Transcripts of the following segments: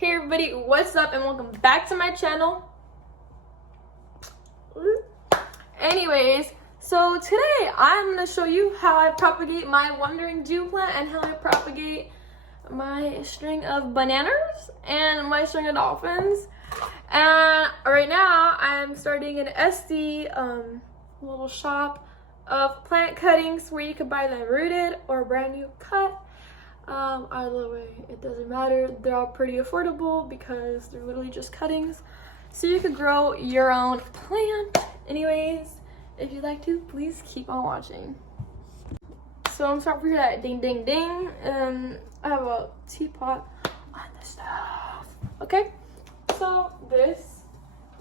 Hey everybody, what's up and welcome back to my channel. Anyways, so today I'm going to show you how I propagate my wandering Jew plant and how I propagate my string of bananas and my string of dolphins. And right now I'm starting an SD little shop of plant cuttings where you can buy them rooted or brand new cut. Either way, it doesn't matter. They're all pretty affordable because they're literally just cuttings. So you could grow your own plant. Anyways, if you'd like to, please keep on watching. So I'm sorry for that ding ding ding. I have a teapot on the stove. Okay, so this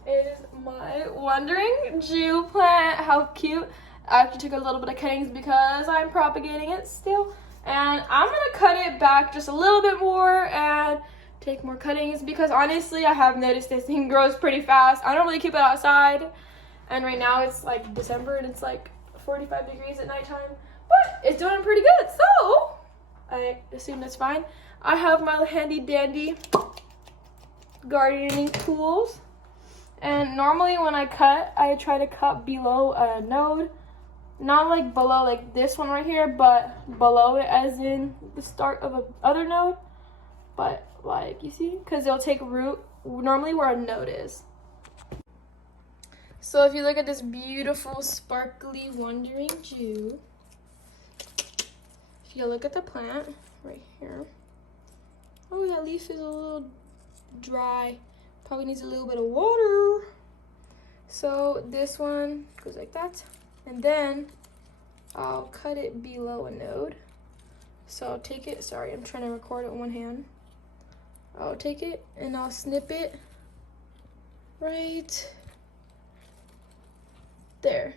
is my wandering Jew plant. How cute. I actually took a little bit of cuttings because I'm propagating it still. And I'm gonna cut it back just a little bit more and take more cuttings because honestly, I have noticed this thing grows pretty fast. I don't really keep it outside. And right now it's like December and it's like 45 degrees at nighttime. But it's doing pretty good, so I assume that's fine. I have my handy dandy gardening tools. And normally when I cut, I try to cut below a node. Not like below like this one right here, but below it as in the start of a other node. But like, you see? Because it'll take root normally where a node is. So if you look at this beautiful, sparkly, wandering Jew, if you look at the plant right here. Oh, that leaf is a little dry. Probably needs a little bit of water. So this one goes like that. And then I'll cut it below a node. So I'll take it, sorry, I'm trying to record it with one hand. I'll take it and I'll snip it right there,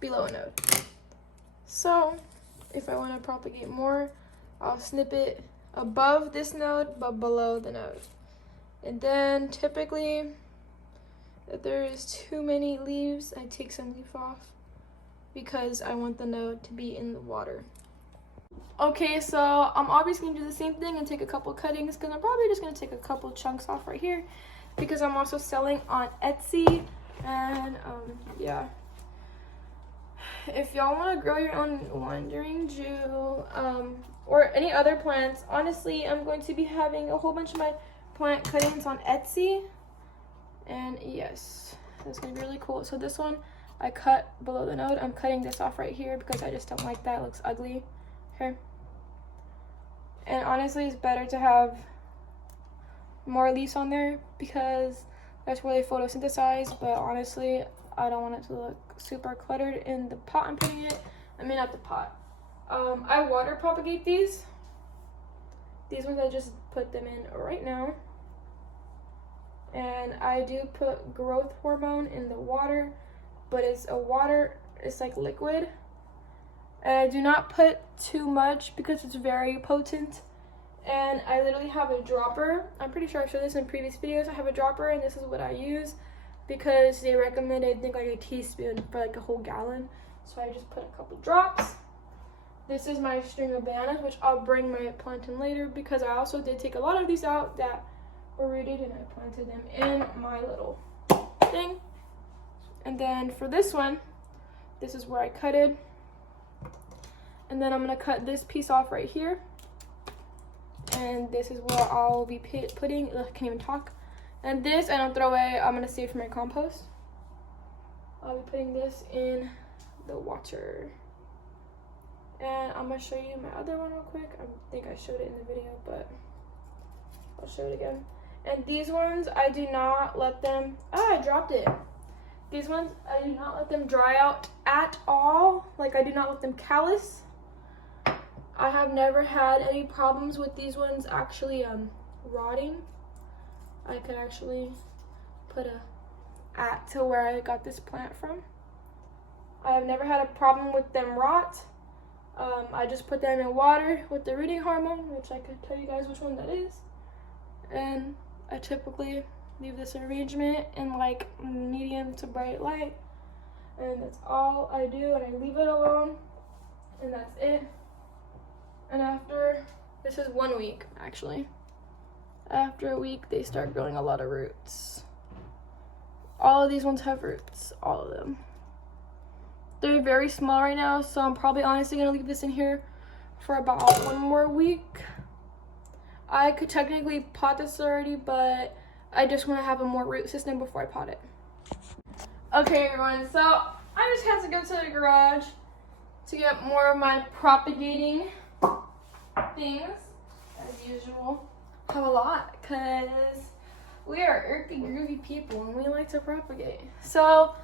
below a node. So if I want to propagate more, I'll snip it above this node, but below the node. And then typically, if there is too many leaves, I take some leaf off, because I want the node to be in the water. Okay, so I'm obviously gonna do the same thing and take a couple cuttings because I'm probably just gonna take a couple chunks off right here because I'm also selling on Etsy. And yeah, if y'all want to grow your own wandering Jew or any other plants, honestly, I'm going to be having a whole bunch of my plant cuttings on Etsy. And yes, that's gonna be really cool. So this one I cut below the node. I'm cutting this off right here because I just don't like that. It looks ugly. Okay. And honestly, it's better to have more leaves on there because that's where they photosynthesize. But honestly, I don't want it to look super cluttered in the pot I'm putting it. I mean, not the pot. I water propagate these. These ones I just put them in right now. And I do put growth hormone in the water. But it's like liquid. And I do not put too much because it's very potent. And I literally have a dropper. I'm pretty sure I've showed this in previous videos. I have a dropper and this is what I use because they recommend, I think, like a teaspoon for like a whole gallon. So I just put a couple drops. This is my string of bananas, which I'll bring my plant in later because I also did take a lot of these out that were rooted and I planted them in my little thing. And then for this one, this is where I cut it. And then I'm gonna cut this piece off right here. And this is where I'll be putting, I can't even talk. And this I don't throw away, I'm gonna save for my compost. I'll be putting this in the water. And I'm gonna show you my other one real quick. I think I showed it in the video, but I'll show it again. And these ones, I do not let them, I dropped it. These ones, I do not let them dry out at all. Like, I do not let them callus. I have never had any problems with these ones actually rotting. I could actually put a at to where I got this plant from. I have never had a problem with them rot. I just put them in water with the rooting hormone, which I could tell you guys which one that is. And I typically leave this arrangement in like medium to bright light, and that's all I do, and I leave it alone, and that's it. And after, this is 1 week actually, after a week, they start growing a lot of roots. All of these ones have roots, all of them. They're very small right now, so I'm probably honestly gonna leave this in here for about 1 more week. I could technically pot this already, but I just want to have a more root system before I pot it. Okay, everyone, so I just had to go to the garage to get more of my propagating things, as usual. I have a lot, because we are earthy, groovy people, and we like to propagate. So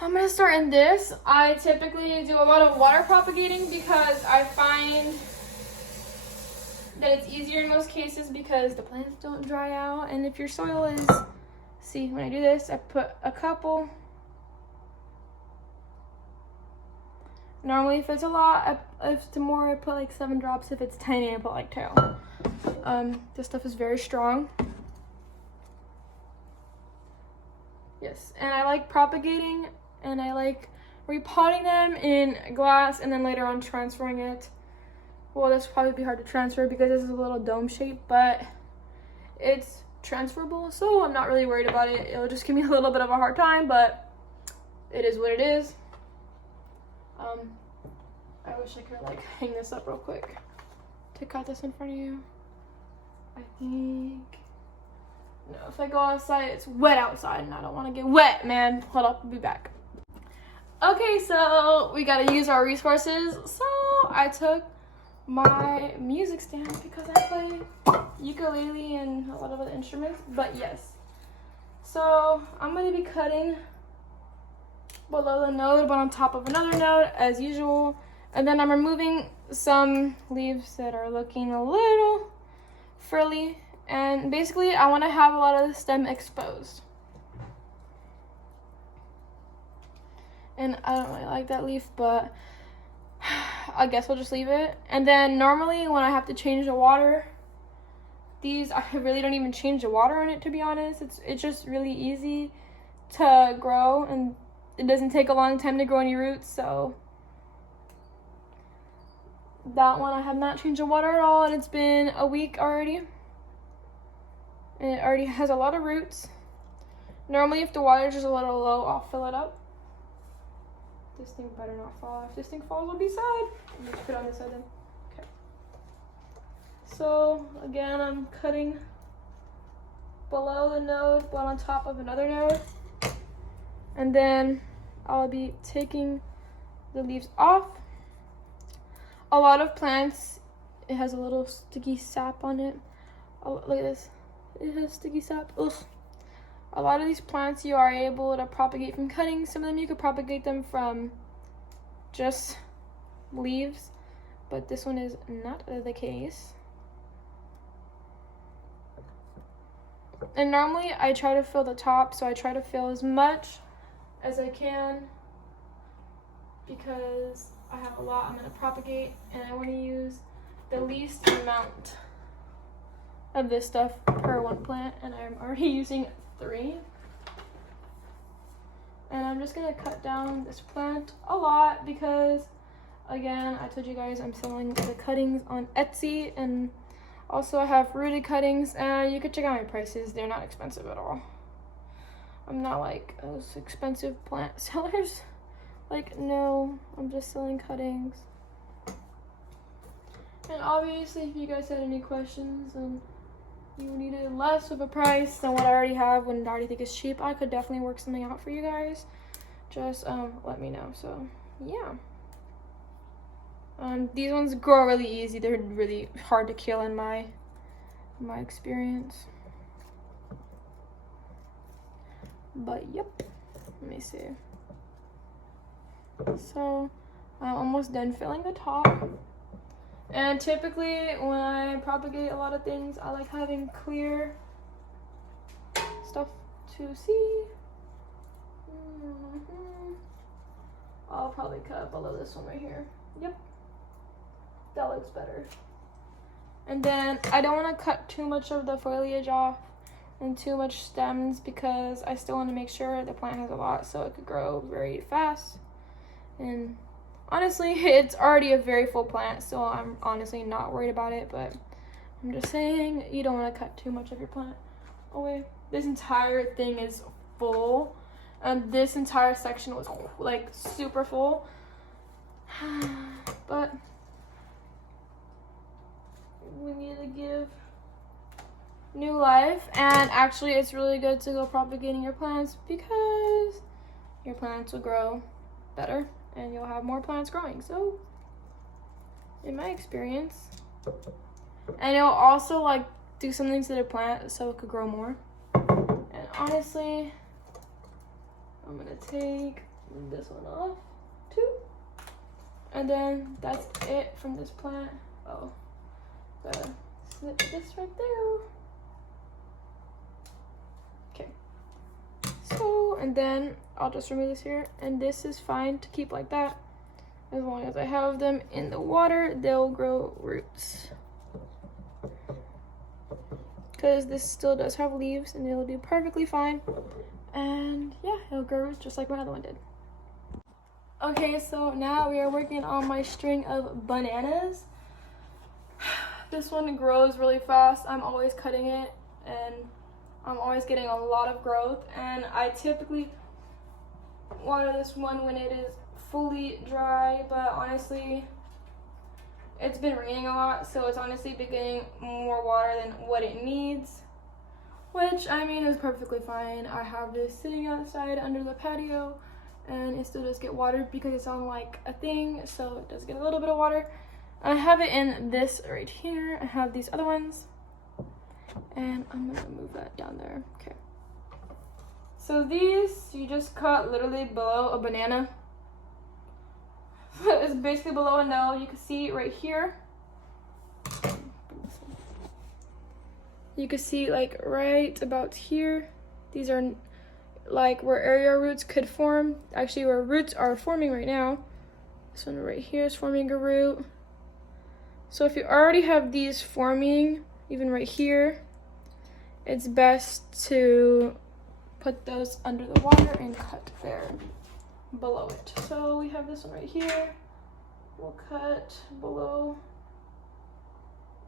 I'm gonna start in this. I typically do a lot of water propagating because I find that it's easier in most cases because the plants don't dry out. And if your soil is, see, when I do this, I put a couple. Normally if it's a lot, if it's more, I put like 7 drops. If it's tiny, I put like 2. This stuff is very strong. Yes, and I like propagating, and I like repotting them in glass and then later on transferring it. Well, this will probably be hard to transfer because this is a little dome shape, but it's transferable, so I'm not really worried about it. It'll just give me a little bit of a hard time, but it is what it is. I wish I could like hang this up real quick to cut this in front of you. I think, no, if I go outside, it's wet outside and I don't want to get wet, man. Hold up, I'll be back. Okay, so we gotta use our resources. So I took my music stand because I play ukulele and a lot of other instruments, but yes. So I'm gonna be cutting below the node but on top of another node as usual, and then I'm removing some leaves that are looking a little frilly, and basically I want to have a lot of the stem exposed. And I don't really like that leaf, but I guess I'll just leave it. And then normally when I have to change the water, these, I really don't even change the water on it, to be honest. It's just really easy to grow, and it doesn't take a long time to grow any roots. So that one I have not changed the water at all, and it's been a week already. And it already has a lot of roots. Normally if the water is just a little low, I'll fill it up. This thing better not fall. If this thing falls, I'll be sad. Let me just put it on this side then. Okay. So again, I'm cutting below the node, but on top of another node. And then I'll be taking the leaves off. A lot of plants, it has a little sticky sap on it. Oh, look at this. It has sticky sap. Ugh. A lot of these plants you are able to propagate from cutting. Some of them you could propagate them from just leaves, but this one is not the case. And normally I try to fill the top, so I try to fill as much as I can because I have a lot I'm going to propagate, and I want to use the least amount of this stuff per one plant, and I'm already using 3. And I'm just going to cut down this plant a lot because, again, I told you guys I'm selling the cuttings on Etsy, and also I have rooted cuttings, and you can check out my prices. They're not expensive at all. I'm not like those expensive plant sellers. Like, no, I'm just selling cuttings. And obviously, if you guys had any questions and you needed less of a price than what I already have when I already think it's cheap, I could definitely work something out for you guys. Just let me know. So yeah, these ones grow really easy. They're really hard to kill in my experience. But yep, let me see. So I'm almost done filling the top. And typically when I propagate a lot of things, I like having clear stuff to see. I'll probably cut below this one right here. Yep, that looks better. And then I don't want to cut too much of the foliage off and too much stems because I still want to make sure the plant has a lot so it could grow very fast. And honestly, it's already a very full plant, so I'm honestly not worried about it, but I'm just saying, you don't want to cut too much of your plant away. This entire thing is full, and this entire section was like super full. But we need to give new life, and actually it's really good to go propagating your plants because your plants will grow better and you'll have more plants growing. So in my experience, and it'll also like do something to the plant so it could grow more. And honestly, I'm gonna take this one off too, and then that's it from this plant. Oh, gotta snip this right there. Okay, so, and then I'll just remove this here, and this is fine to keep like that. As long as I have them in the water, they'll grow roots. Because this still does have leaves, and it'll do perfectly fine. And yeah, it'll grow roots just like my other one did. Okay, so now we are working on my string of bananas. This one grows really fast. I'm always cutting it, and I'm always getting a lot of growth. And I typically water this one when it is fully dry, but honestly, it's been raining a lot, so it's honestly been getting more water than what it needs, which I mean is perfectly fine. I have this sitting outside under the patio, and it still does get watered because it's on like a thing, so it does get a little bit of water. I have it in this right here. I have these other ones, and I'm gonna move that down there. Okay. So these, you just cut literally below a banana. It's basically below a nail. You can see right here. You can see like right about here. These are like where area roots could form. Actually, where roots are forming right now. This one right here is forming a root. So if you already have these forming, even right here, it's best to put those under the water and cut there below it. So we have this one right here. We'll cut below.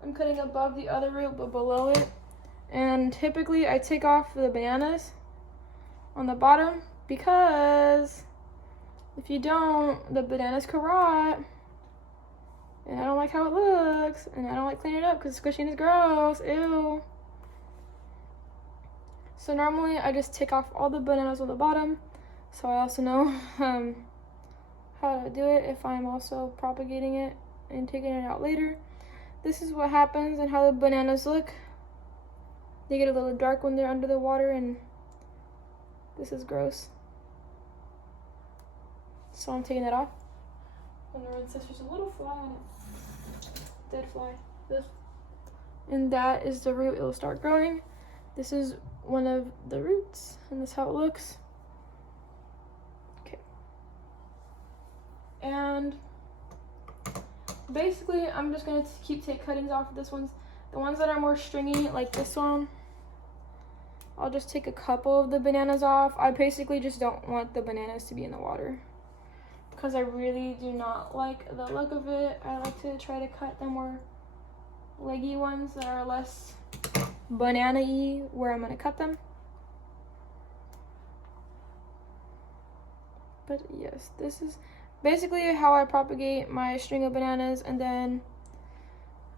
I'm cutting above the other root, but below it. And typically I take off the bananas on the bottom because if you don't, the bananas could rot. And I don't like how it looks, and I don't like cleaning it up because it's squishy and it's gross. Ew. So normally I just take off all the bananas on the bottom, so I also know how to do it if I'm also propagating it and taking it out later. This is what happens and how the bananas look. They get a little dark when they're under the water, and this is gross. So I'm taking that off. And there's just a little fly on it. Dead fly. This. And that is the root. It'll start growing. This is one of the roots, and this is how it looks. Okay. And basically, I'm just gonna take cuttings off of this ones. The ones that are more stringy, like this one, I'll just take a couple of the bananas off. I basically just don't want the bananas to be in the water because I really do not like the look of it. I like to try to cut the more leggy ones that are less banana-y where I'm gonna cut them. But yes, this is basically how I propagate my string of bananas. And then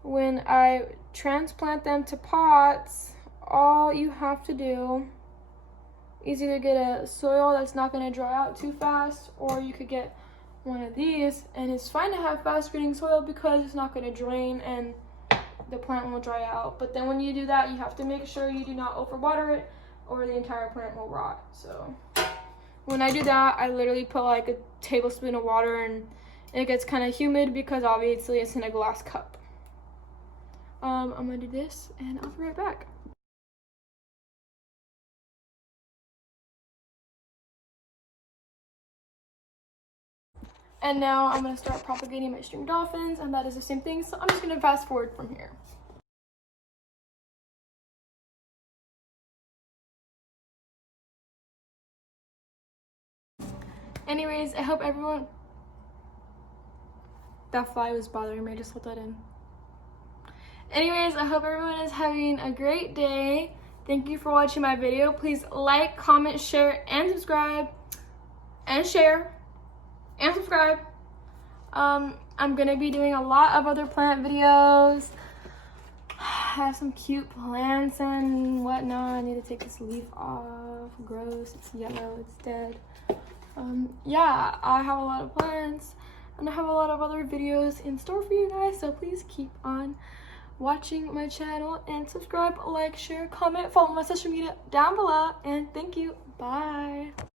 when I transplant them to pots, all you have to do is either get a soil that's not going to dry out too fast, or you could get one of these, and it's fine to have fast draining soil because it's not going to drain and the plant won't dry out. But then when you do that, you have to make sure you do not overwater it or the entire plant will rot. So when I do that, I literally put like a tablespoon of water, and it gets kind of humid because obviously it's in a glass cup. I'm gonna do this and I'll be right back. And now I'm gonna start propagating my string dolphins, and that is the same thing. So I'm just gonna fast forward from here. Anyways, I hope everyone... That fly was bothering me, I just let that in. Anyways, I hope everyone is having a great day. Thank you for watching my video. Please like, comment, share, and subscribe. And share. And subscribe. I'm gonna be doing a lot of other plant videos. I have some cute plants and whatnot. I need to take this leaf off. Gross, it's yellow, it's dead. Yeah, I have a lot of plants and I have a lot of other videos in store for you guys, so please keep on watching my channel and subscribe, like, share, comment, follow my social media down below, and thank you. Bye.